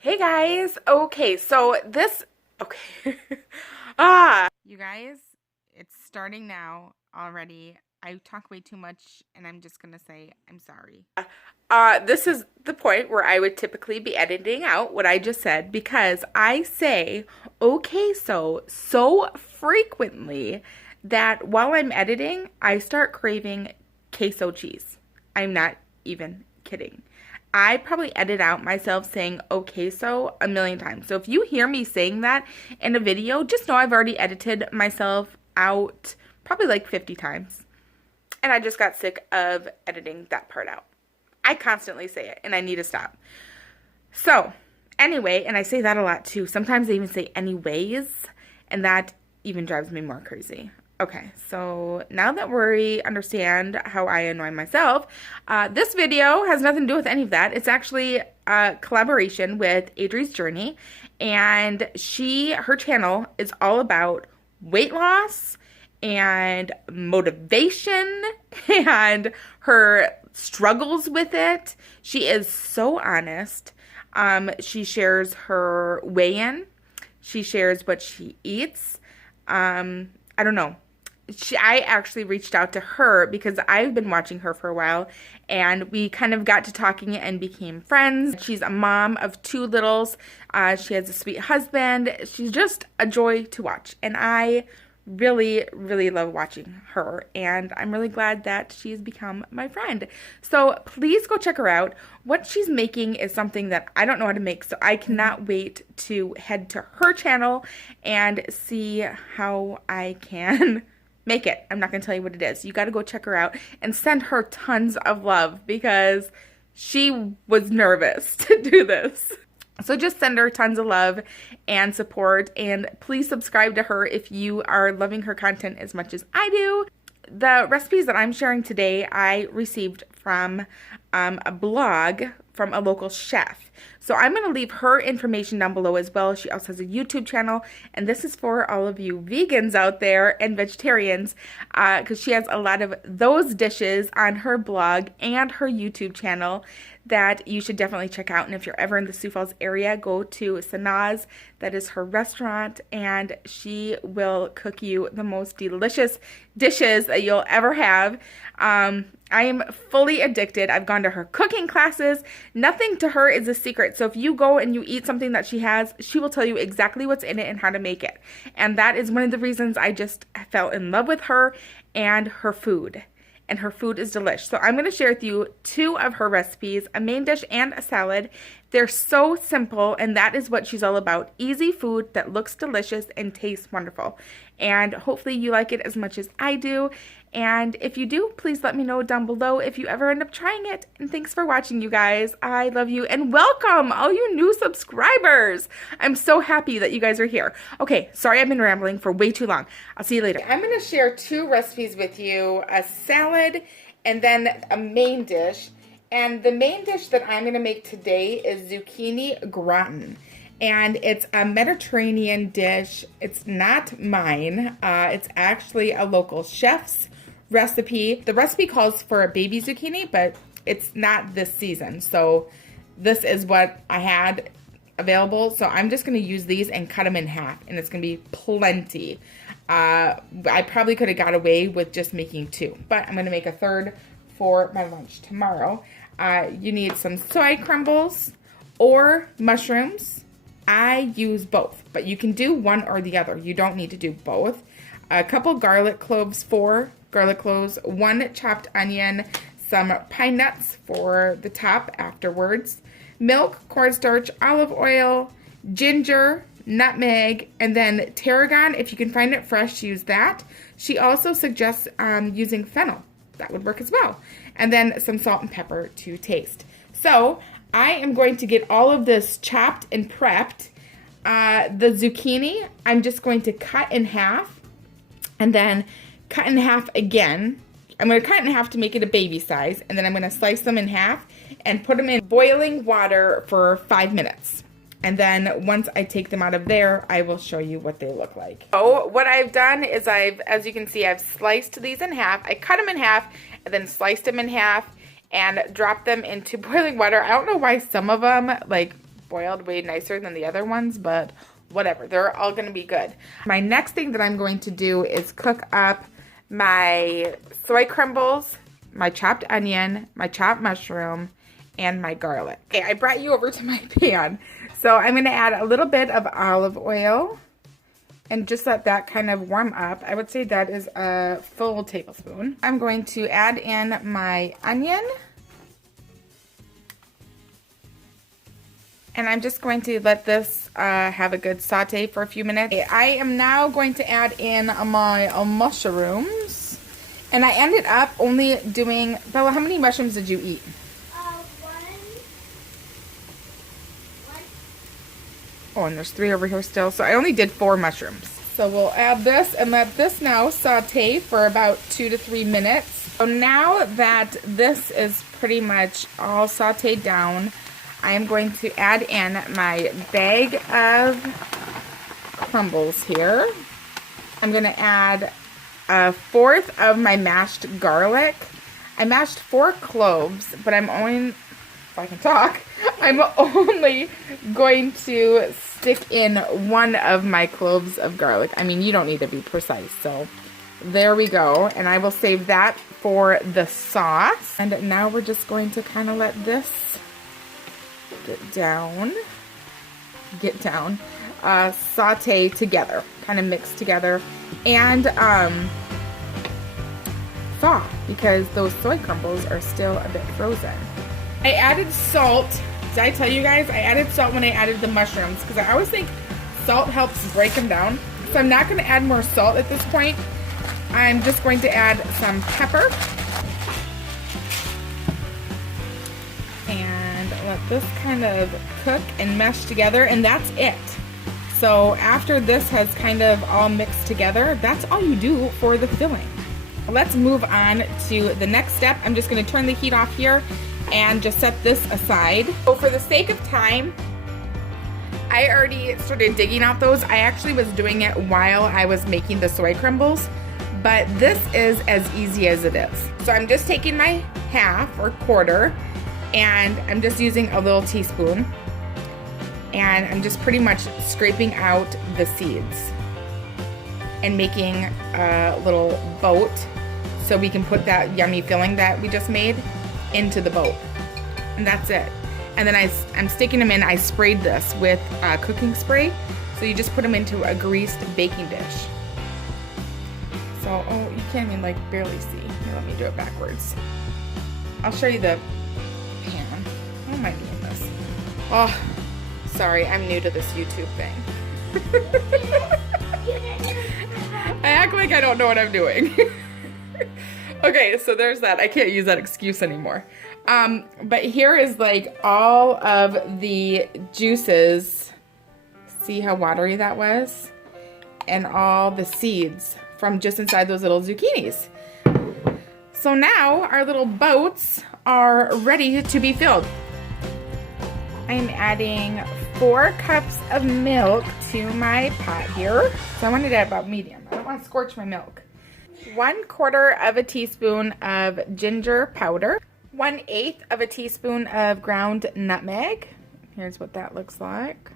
Hey guys. Okay, so this okay. You guys, it's starting now already. I talk way too much and I'm just gonna say I'm sorry. This is the point where I would typically be editing out what I just said because I say okay so frequently that while I'm editing, I start craving queso cheese. I'm not even kidding. I probably edit out myself saying okay so a million times. So if you hear me saying that in a video, just know I've already edited myself out probably like 50 times. And I just got sick of editing that part out. I constantly say it and I need to stop. So anyway, and I say that a lot too. Sometimes I even say anyways, and that even drives me more crazy. Okay, so now that we understand how I annoy myself, this video has nothing to do with any of that. It's actually a collaboration with Adri's Journey, and her channel is all about weight loss and motivation and her struggles with it. She is so honest. She shares her weigh-in. She shares what she eats. I don't know. I actually reached out to her because I've been watching her for a while and we kind of got to talking and became friends. She's a mom of two littles. She has a sweet husband. She's just a joy to watch. And I really love watching her, and I'm really glad that she's become my friend. So please go check her out. What she's making is something that I don't know how to make, so I cannot wait to head to her channel and see how I can make it. I'm not going to tell you what it is. You got to go check her out and send her tons of love because she was nervous to do this. So just send her tons of love and support, and please subscribe to her if you are loving her content as much as I do. The recipes that I'm sharing today, I received from a blog from a local chef. So I'm going to leave her information down below as well. She also has a YouTube channel, and this is for all of you vegans out there and vegetarians, because she has a lot of those dishes on her blog and her YouTube channel that you should definitely check out. And if you're ever in the Sioux Falls area, go to Sanaa's. That is her restaurant, and she will cook you the most delicious dishes that you'll ever have. I am fully addicted. I've gone to her cooking classes. Nothing to her is a secret. So if you go and you eat something that she has, she will tell you exactly what's in it and how to make it. And that is one of the reasons I just fell in love with her and her food. And her food is delish. So I'm going to share with you two of her recipes, a main dish and a salad. They're so simple, and that is what she's all about. Easy food that looks delicious and tastes wonderful. And hopefully you like it as much as I do. And if you do, please let me know down below if you ever end up trying it. And thanks for watching, you guys. I love you, and welcome all you new subscribers. I'm so happy that you guys are here. Okay, sorry I've been rambling for way too long. I'll see you later. I'm going to share two recipes with you, a salad and then a main dish. And the main dish that I'm going to make today is zucchini gratin. And it's a Mediterranean dish. It's not mine. It's actually a local chef's recipe. The recipe calls for a baby zucchini, but it's not this season. So this is what I had available. So I'm just going to use these and cut them in half, and it's going to be plenty. I probably could have got away with just making two, but I'm going to make a third for my lunch tomorrow. You need some soy crumbles or mushrooms. I use both, but you can do one or the other. You don't need to do both. A couple garlic cloves, 4 garlic cloves, 1 chopped onion, some pine nuts for the top afterwards, milk, cornstarch, olive oil, ginger, nutmeg, and then tarragon. If you can find it fresh, use that. She also suggests using fennel. That would work as well. And then some salt and pepper to taste. So I am going to get all of this chopped and prepped. The zucchini, I'm just going to cut in half and then cut in half again. I'm going to cut in half to make it a baby size, and then I'm going to slice them in half and put them in boiling water for 5 minutes. And then once I take them out of there, I will show you what they look like. Oh, what I've done is as you can see, I've sliced these in half. I cut them in half and then sliced them in half and dropped them into boiling water. I don't know why some of them like boiled way nicer than the other ones, but whatever. They're all going to be good. My next thing that I'm going to do is cook up my soy crumbles, my chopped onion, my chopped mushroom, and my garlic. Okay, I brought you over to my pan. So I'm going to add a little bit of olive oil and just let that kind of warm up. I would say that is a full tablespoon. I'm going to add in my onion. And I'm just going to let this have a good saute for a few minutes. I am now going to add in my mushrooms. And I ended up only doing, Bella, how many mushrooms did you eat? One. Oh, and there's 3 over here still. So I only did 4 mushrooms. So we'll add this and let this now saute for about 2 to 3 minutes. So now that this is pretty much all sauteed down, I am going to add in my bag of crumbles here. I'm going to add 1/4 of my mashed garlic. I mashed 4 cloves, but I'm only, if I can talk, I'm only going to stick in 1 of my cloves of garlic. I mean, you don't need to be precise, so there we go. And I will save that for the sauce. And now we're just going to kind of let this get down, saute together, kind of mix together, and thaw, because those soy crumbles are still a bit frozen. I added salt. Did I tell you guys? I added salt when I added the mushrooms, because I always think salt helps break them down. So I'm not going to add more salt at this point. I'm just going to add some pepper. And let this kind of cook and mesh together, and that's it. So after this has kind of all mixed together, that's all you do for the filling. Let's move on to the next step. I'm just going to turn the heat off here and just set this aside. So for the sake of time, I already started digging out those. I actually was doing it while I was making the soy crumbles, but this is as easy as it is. So I'm just taking my half or quarter, and I'm just using a little teaspoon, and I'm just pretty much scraping out the seeds and making a little boat so we can put that yummy filling that we just made into the boat. And that's it. And then I'm sticking them in. I sprayed this with cooking spray, so you just put them into a greased baking dish. So, oh, you can't even like barely see. Here, let me do it backwards. I'll show you the pan. How am I doing this? Oh, sorry, I'm new to this YouTube thing. I act like I don't know what I'm doing. Okay, so there's that. I can't use that excuse anymore. But here is like all of the juices. See how watery that was? And all the seeds from just inside those little zucchinis. So now our little boats are ready to be filled. I'm adding 4 cups of milk to my pot here. So I wanted to add about medium. I don't want to scorch my milk. 1/4 of a teaspoon of ginger powder. 1/8 of a teaspoon of ground nutmeg. Here's what that looks like.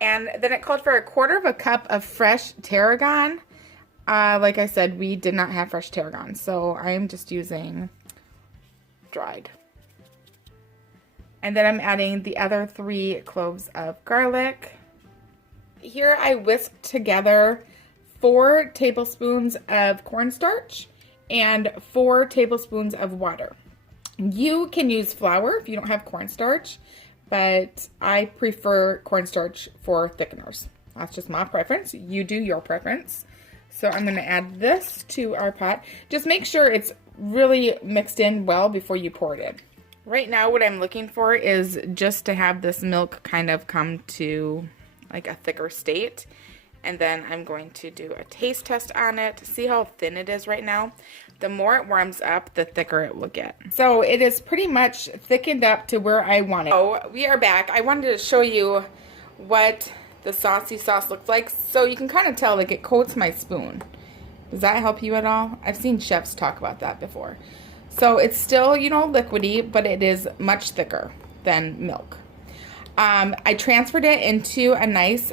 And then it called for 1/4 cup of fresh tarragon. Like I said, we did not have fresh tarragon, so I am just using dried. And then I'm adding the other 3 cloves of garlic. Here I whisked together 4 tablespoons of cornstarch and 4 tablespoons of water. You can use flour if you don't have cornstarch, but I prefer cornstarch for thickeners. That's just my preference. You do your preference. So I'm going to add this to our pot. Just make sure it's really mixed in well before you pour it in. Right now what I'm looking for is just to have this milk kind of come to like a thicker state. And then I'm going to do a taste test on it. See how thin it is right now? The more it warms up, the thicker it will get. So it is pretty much thickened up to where I want it. So we are back. I wanted to show you what the saucy sauce looks like, so you can kind of tell like it coats my spoon. Does that help you at all? I've seen chefs talk about that before. So it's still, you know, liquidy, but it is much thicker than milk. I transferred it into a nice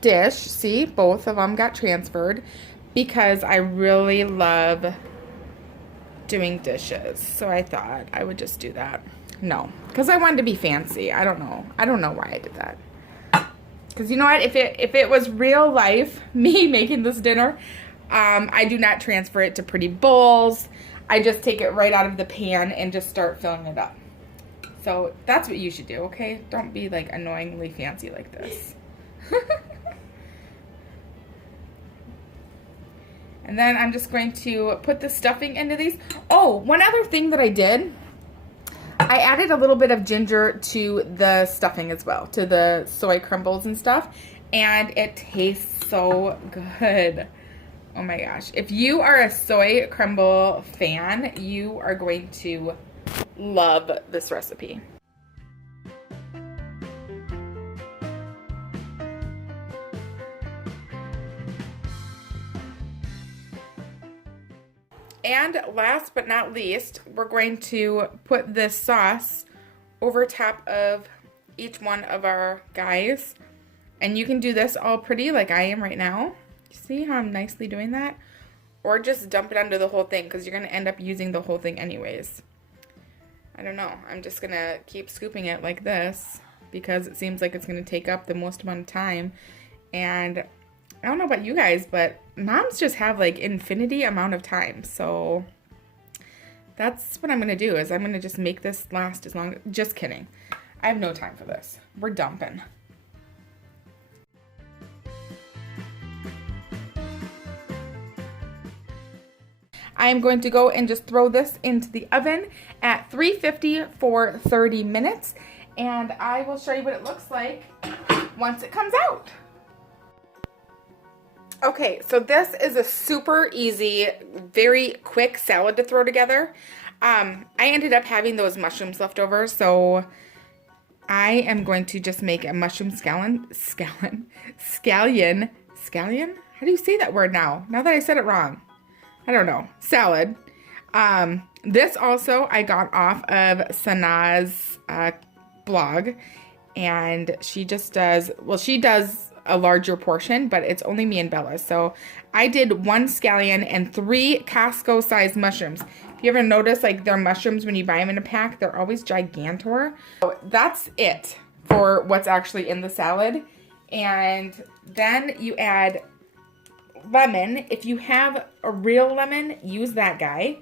dish. See, both of them got transferred because I really love doing dishes. So I thought I would just do that. No, because I wanted to be fancy. I don't know. I don't know why I did that. Because you know what? If it was real life, me making this dinner, I do not transfer it to pretty bowls. I just take it right out of the pan and just start filling it up. So that's what you should do, okay? Don't be like annoyingly fancy like this. And then I'm just going to put the stuffing into these. Oh, one other thing that I did, I added a little bit of ginger to the stuffing as well, to the soy crumbles and stuff, and it tastes so good. Oh my gosh. If you are a soy crumble fan, you are going to love this recipe. And last but not least, we're going to put this sauce over top of each one of our guys. And you can do this all pretty like I am right now. See how I'm nicely doing that? Or just dump it onto the whole thing because you're going to end up using the whole thing anyways. I don't know. I'm just going to keep scooping it like this because it seems like it's going to take up the most amount of time. And I don't know about you guys, but moms just have like infinity amount of time. So that's what I'm going to do is I'm going to just make this last as long. Just kidding. I have no time for this. We're dumping. I'm going to go and just throw this into the oven at 350 for 30 minutes. And I will show you what it looks like once it comes out. Okay, so this is a super easy, very quick salad to throw together. I ended up having those mushrooms left over, so I am going to just make a mushroom scallion? How do you say that word now? Now that I said it wrong. I don't know. Salad. This also I got off of Sanaa's blog, and she just does, well, she does a larger portion, but it's only me and Bella. So I did 1 scallion and 3 Costco sized mushrooms. If you ever notice, like their mushrooms when you buy them in a pack, they're always gigantor. So that's it for what's actually in the salad. And then you add lemon. If you have a real lemon, use that guy.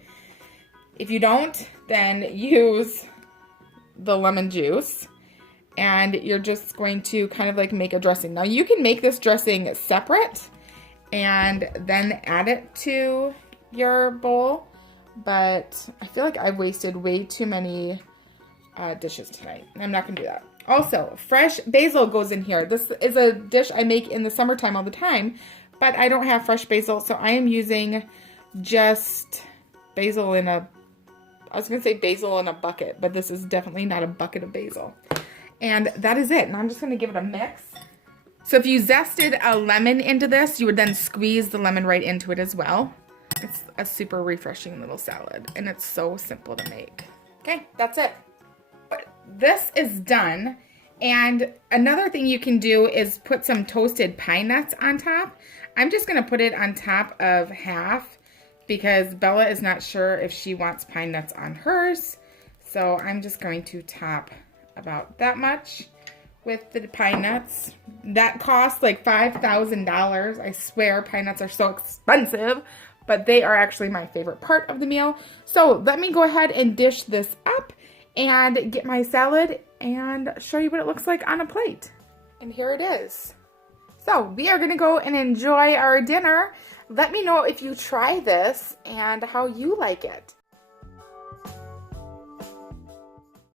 If you don't, then use the lemon juice. And you're just going to kind of like make a dressing. Now you can make this dressing separate and then add it to your bowl, but I feel like I've wasted way too many dishes tonight. I'm not gonna do that. Also, fresh basil goes in here. This is a dish I make in the summertime all the time, but I don't have fresh basil, so I am using just basil in a, I was gonna say basil in a bucket, but this is definitely not a bucket of basil. And that is it. And I'm just going to give it a mix. So if you zested a lemon into this, you would then squeeze the lemon right into it as well. It's a super refreshing little salad. And it's so simple to make. Okay, that's it. But this is done. And another thing you can do is put some toasted pine nuts on top. I'm just going to put it on top of half because Bella is not sure if she wants pine nuts on hers. So I'm just going to top about that much with the pine nuts. That costs like $5,000. I swear pine nuts are so expensive, but they are actually my favorite part of the meal. So let me go ahead and dish this up and get my salad and show you what it looks like on a plate. And here it is. So we are gonna go and enjoy our dinner. Let me know if you try this and how you like it.